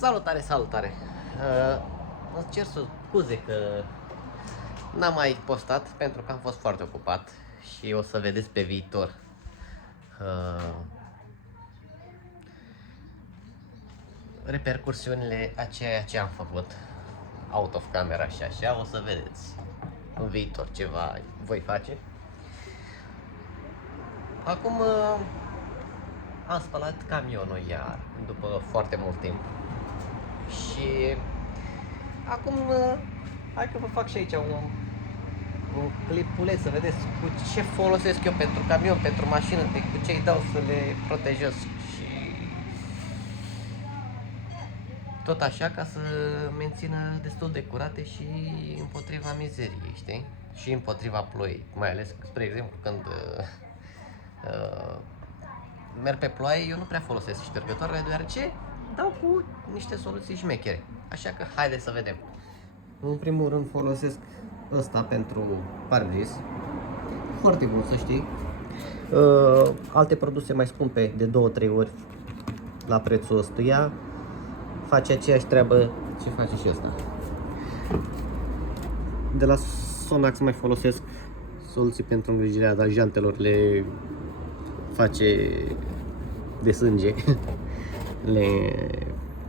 Salutare, salutare! Îți cer scuze că n-am mai postat pentru că am fost foarte ocupat și o să vedeți pe viitor repercursiunile a ceea ce am făcut out of camera și așa, o să vedeți în viitor ce voi face. Acum am spălat camionul iar după foarte mult timp și acum hai că vă fac și aici un clipuleț să vedeți cu ce folosesc eu pentru camion, pentru mașină, cu ce îi dau să le protejez și tot așa ca să mențină destul de curate și împotriva mizeriei, știi? Și împotriva ploii, mai ales, spre exemplu, când merg pe ploaie, eu nu prea folosesc ștergătoarele, deoarece dau cu niște soluții șmechere. Așa că haideți să vedem. În primul rând folosesc ăsta pentru parbris. Foarte bun, să știi. Alte produse mai scumpe de 2-3 ori la prețul ăstuia face aceeași treabă ce face și ăsta. De la Sonax mai folosesc soluții pentru îngrijirea jantelor, le face de sânge, le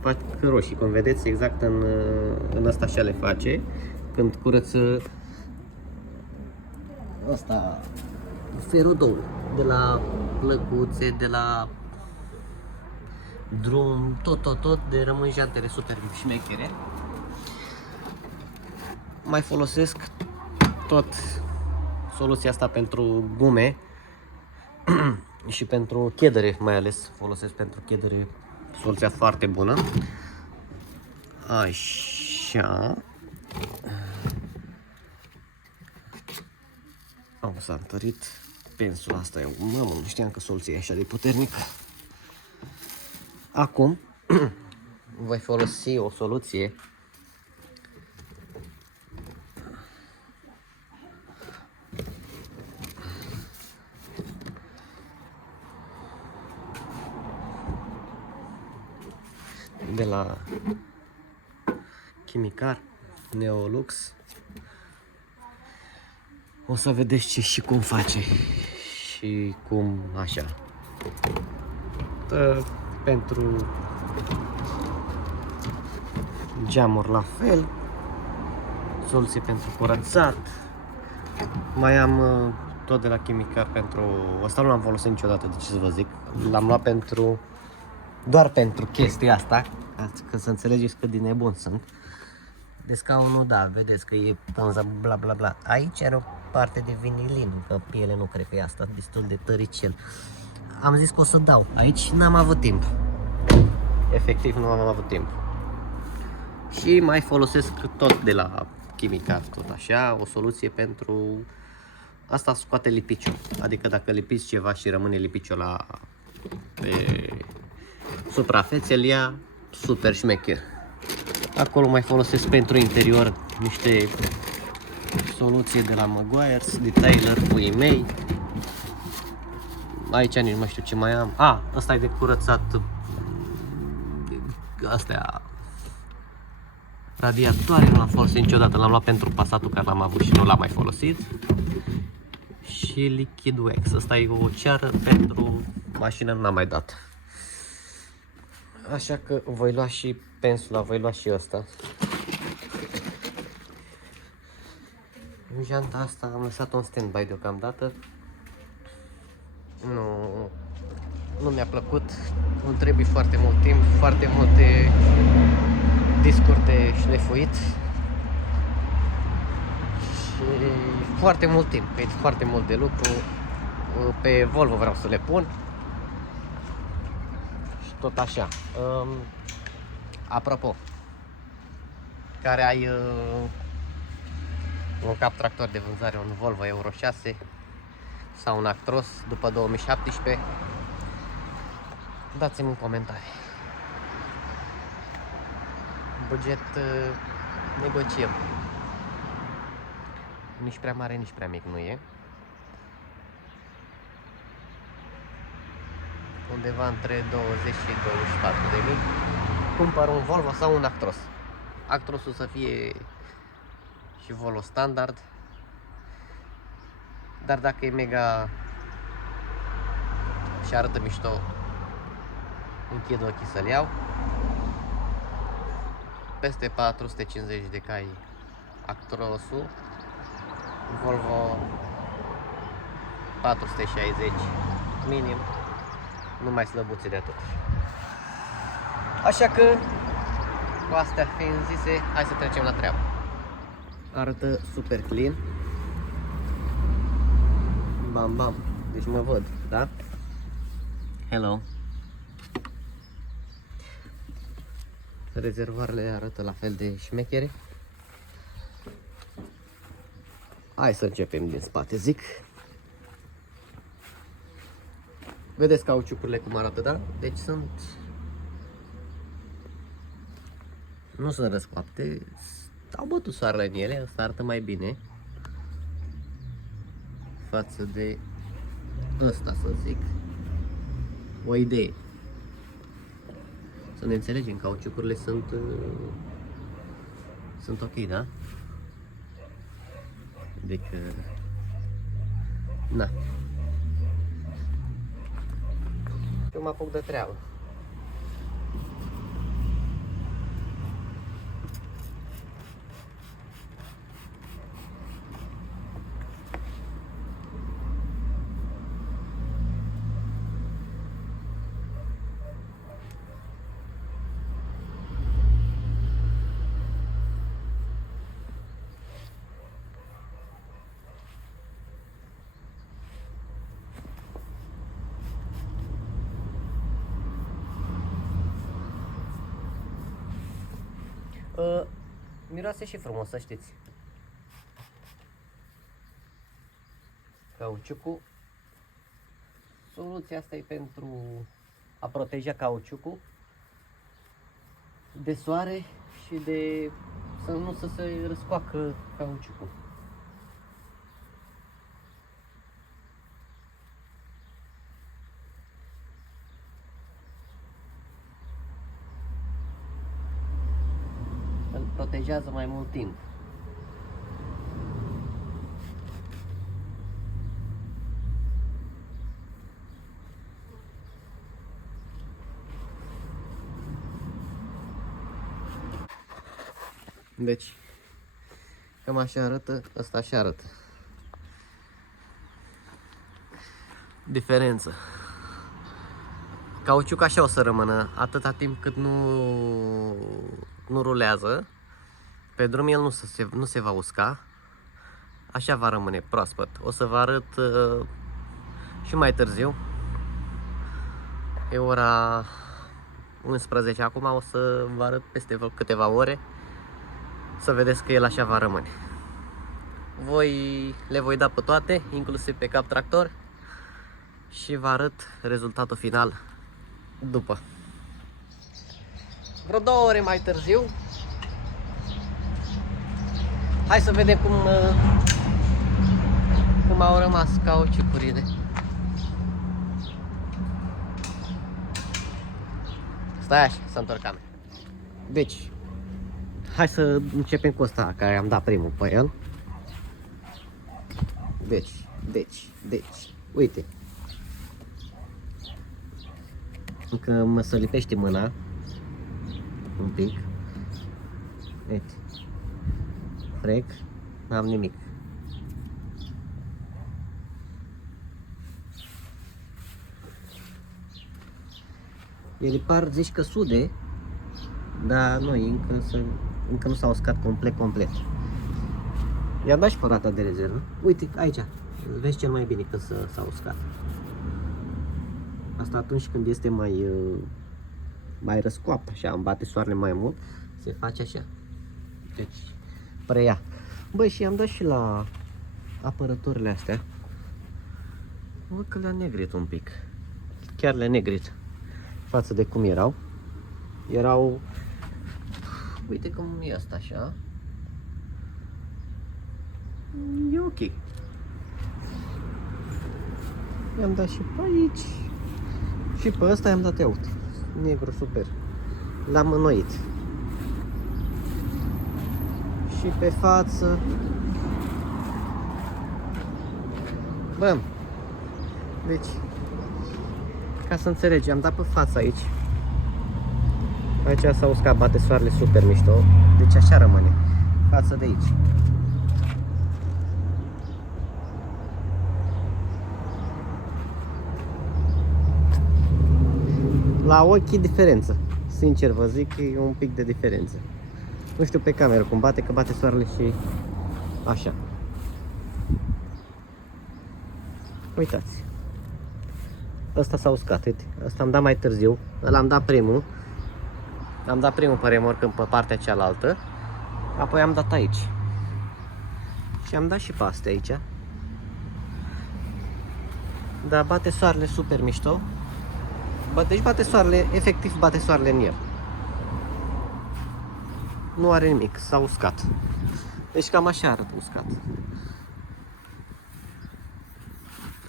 fac roșii, cum vedeți, exact în asta așa le face când curăță asta ferodou de la plăcuțe, de la drum, tot de rămân jantele super șmechere. Mai folosesc tot soluția asta pentru gume și pentru chedere, mai ales folosesc pentru chedere soluția foarte bună. Așa. S-a întărit pensul asta. Mamă, nu știam că soluția e așa de puternică. Acum voi folosi o soluție de la Chimicar Neolux. O să vedeți ce și cum face și cum așa. Pentru geamuri la fel, soluție pentru curățat. Mai am tot de la Chimicar pentru... Asta nu l-am folosit niciodată, de ce să vă zic. L-am luat doar pentru chestia asta, ca să înțelegeți cât de nebun sunt. De scaunul, da, vedeți că e pânza, bla bla bla. Aici are o parte de vinilin, că piele nu cred că e asta, destul de tăricel. Am zis că o să dau. Aici n-am avut timp. Efectiv nu am avut timp. Și mai folosesc tot de la Chimicar, tot așa, o soluție pentru... Asta scoate lipiciul. Adică dacă lipiți ceva și rămâne lipiciul pe suprafețe, îl ia super șmecher. Acolo mai folosesc pentru interior niște soluții de la Maguires, de Taylor, puii mei. Aici nici nu mai știu ce mai am. Ăsta e de curățat. Astea radiatoare nu l-am folosit niciodată. L-am luat pentru Passatul care l-am avut și nu l-am mai folosit. Și Liquid Wax. Asta e o ceară pentru mașină, nu l-am mai dat. Așa că voi lua și pensula, voi lua și ăsta. Janta asta am lăsat-o în stand-by deocamdată. Nu mi-a plăcut, îmi trebuie foarte mult timp, foarte multe discuri de șlefuit și foarte mult timp, e foarte mult de lucru. Pe Volvo vreau să le pun și tot așa. Apropo, care ai un cap tractor de vânzare, un Volvo Euro 6 sau un Actros după 2017, dați-mi un comentariu. Buget negociem. Nici prea mare, nici prea mic nu e. Undeva între 20 și 24 de mii. cumpăr un Volvo sau un Actros. Actrosul să fie și Volvo standard, dar dacă e mega și arată mișto, închid ochii să-l iau. Peste 450 de cai Actrosul, Volvo 460 minim, numai slăbuțe de atât. Așa că, cu astea fiind zise, hai să trecem la treabă. Arată super clean. Bam, bam. Deci mă văd, da? Hello. Rezervoarele arată la fel de șmechere. Hai să începem din spate, zic. Vedeți cauciucurile cum arată, da? Deci nu sunt răscoapte, au bătut soarele în ele, asta arată mai bine față de ăsta, să zic. O idee. Să ne înțelegem, cauciucurile sunt ok, da? Adică, na. Eu mă apuc de treabă. Miroase și frumos, să știți. Cauciucul. Soluția asta e pentru a proteja cauciucul de soare și de să se răscoacă cauciucul. Îl protejează mai mult timp. Deci, cam așa arată, ăsta așa arată. Diferență. Cauciuc așa o să rămână atâta timp cât nu rulează. Pe drum el nu se va usca. Așa va rămâne proaspăt. O să vă arăt și mai târziu. E ora 11 acum, o să vă arăt peste câteva ore să vedeți că el așa va rămâne. Le voi da pe toate, inclusiv pe cap tractor, și vă arăt rezultatul final după. Vreo 2 ore mai târziu. Hai să vedem cum au rămas cauciucurile. Stai așa, să întorc camera. Deci, hai să începem cu ăsta care am dat primul pe el. Deci, uite. Încă mă se lipește mâna un pic. Uite. Frec, n-am nimic. Ele par, zici că sude, dar noi încă nu s-au uscat complet. I-am dat și pe rata de rezervă. Uite, aici, vezi cel mai bine că s-a uscat. Asta atunci când este mai răscoaptă, așa, îmi bate soarele mai mult, se face așa. Deci, preia. Băi, și am dat și la apărătorile astea. Văd că le-a negrit un pic. Chiar le-a negrit față de cum erau. Uite cum e asta așa. E ok. I-am dat și pe aici. Și pe ăsta i-am dat, uite, negru super. l-am înnoit. Și pe față, bă, deci, ca să înțelegi, am dat pe față aici. Aici s-a uscat, bate soarele super mișto, deci așa rămâne, față de aici. La ochi e diferență, sincer vă zic, e un pic de diferență. Nu știu pe cameră cum bate, că bate soarele și așa. Uitați. Ăsta s-a uscat, uite. Ăsta am dat mai târziu. Ăla am dat primul. Am dat primul pe remorcă pe partea cealaltă. Apoi am dat aici. Și am dat și pe astea aici. Dar bate soarele super mișto. Deci bate soarele, efectiv bate soarele în el. Nu are nimic, s-a uscat. Deci cam așa arată uscat.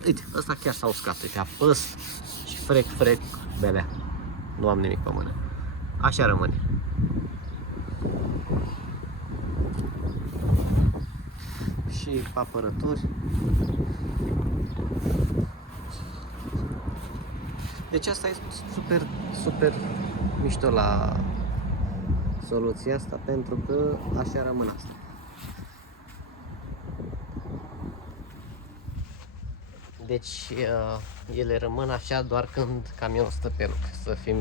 Uite, ăsta chiar s-a uscat, uite, apăs și frec, belea. Nu am nimic pe mână. Așa rămâne. Și apărături. Deci asta e super mișto la soluția asta, pentru că așa rămâne asta. Deci ele rămân așa doar când camionul stă pe loc, să fim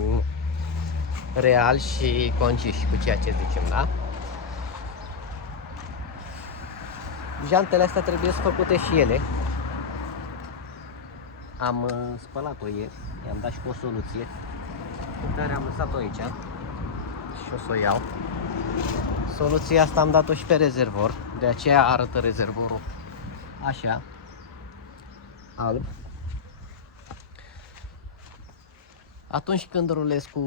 reali și conciși cu ceea ce zicem, da? Jantele astea trebuie să făcute și ele. Am spălat-o ieri, i-am dat și cu o soluție pe care am lăsat-o aici și o să o iau. Soluția asta am dat-o și pe rezervor, de aceea arată rezervorul așa, alb. Atunci când rulez cu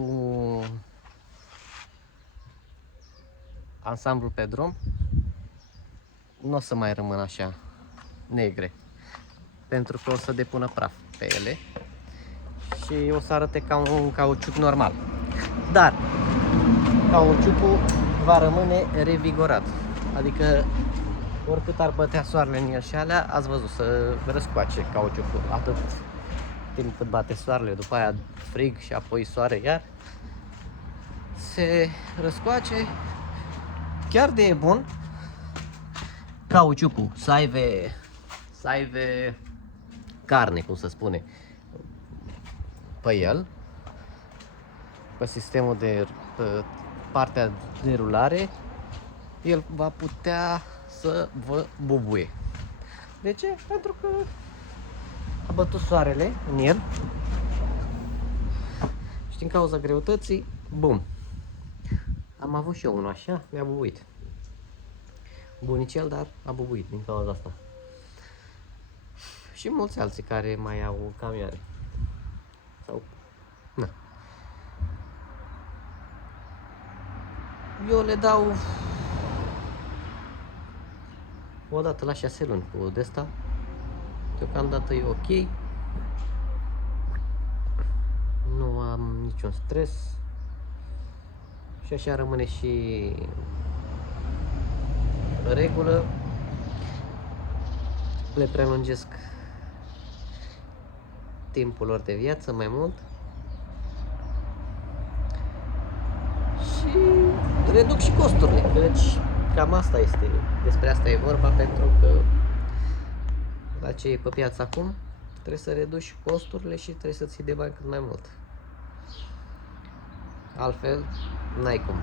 ansamblu pe drum, nu o să mai rămân așa negre, pentru că o să depună praf pe ele și o să arate ca un cauciuc normal. Dar cauciucul va rămâne revigorat, adică oricât ar bătea soarele în el și alea, ați văzut, să răscoace cauciucul atât timp cât bate soarele, după aia frig și apoi soare iar, se răscoace. Chiar de e bun cauciucul, să aibă carne, cum se spune, pe el, pe sistemul de pe partea de rulare, el va putea să vă bubuie. De ce? Pentru că a bătut soarele în el și din cauza greutății, bum. Am avut și eu unul așa, mi-a bubuit. Bunicel, dar a bubuit din cauza asta. Și mulți alții care mai au camioane. Sau, na. Eu le dau o dată la 6 luni cu de-asta. Deocamdată e ok. Nu am niciun stres. Și așa rămâne și în regulă. Le prelungesc timpul lor de viață mai mult. Și reduc și costurile, deci cam asta este, despre asta e vorba, pentru că la ce e pe piață acum, trebuie să reduci costurile și trebuie să ții de bani cât mai mult. Altfel, n-ai cum.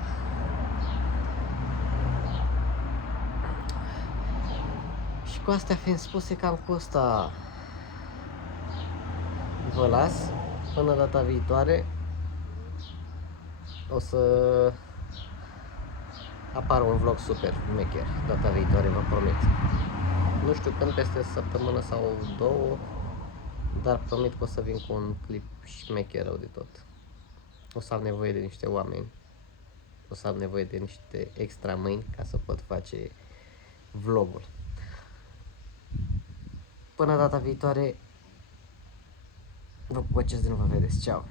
Și cu astea fiind spuse, cam cu asta vă las. Până data viitoare o să apară un vlog super mecher. Data viitoare, vă promit. Nu știu când, peste săptămână sau două, dar promit că o să vin cu un clip șmecher rău de tot. O să am nevoie de niște oameni, o să am nevoie de niște extra mâini ca să pot face vlogul. Până data viitoare, vă pup ce nu vă vedeți. Ceau!